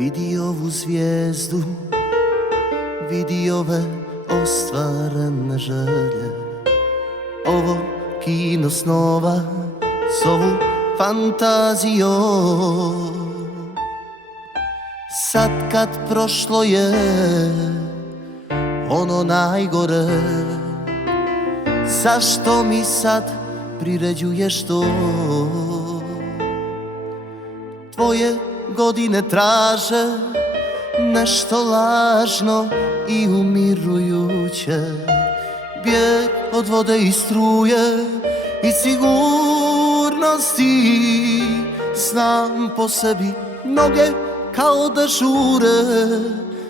Vidi ovu zvijezdu, vidi ove ostvarene želje. Ovo kino snova zovu fantazijom. Sad kad prošlo je ono najgore, zašto mi sad priređuješ to? Tvoje godine traže nešto lažno i umirujuće. Bijeg od vode i struje i sigurnosti. Znam po sebi noge kao da žure,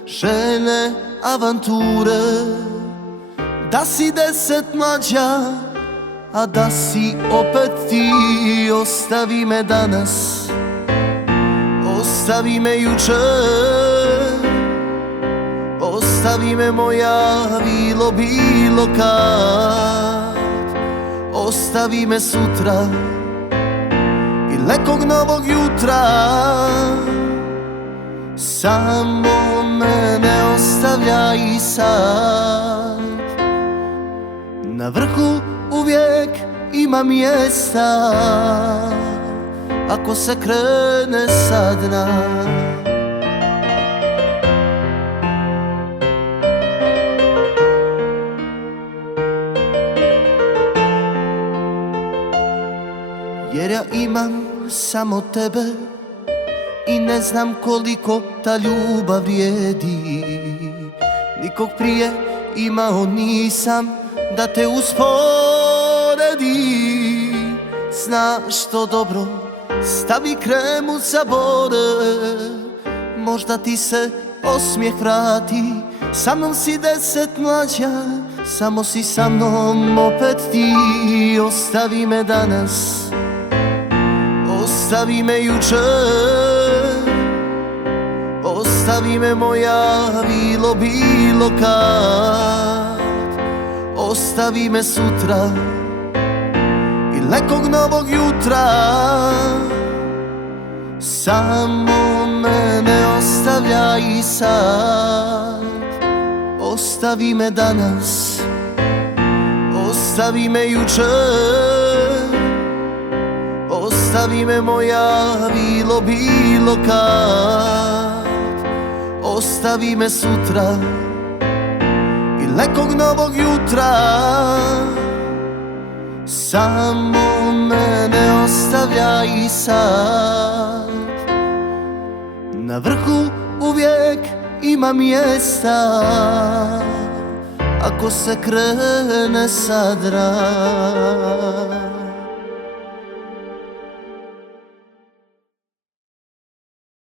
žene avanture. Da si 10 mlađa, a da si opet ti. Ostavi me danas, ostavi me jučer, ostavi me moja bilo kad. Ostavi me sutra i nekog novog jutra. Samo me ne ostavljaj sad. Na vrhu uvijek ima mjesta ako se krene sa dna. Jer ja imam samo tebe i ne znam koliko ta ljubav vrijedi. Nikog prije imao nisam da te usporedi. Znaš to dobro, stavi kremu za bore, možda ti se osmijeh vrati. Sa mnom si 10 mlađa, samo si sa mnom opet ti. Ostavi me danas, ostavi me jučer, ostavi me moja bilo kad. Ostavi me sutra i nekog novog jutra. Samo me ne ostavljaj sad. Ostavi me danas, ostavi me jučer, ostavi me moja bilo kad. Ostavi me sutra i nekog novog jutra. Samo me ne ostavljaj sad. Na vrhu uvijek ima mjesta ako se krene sa dna.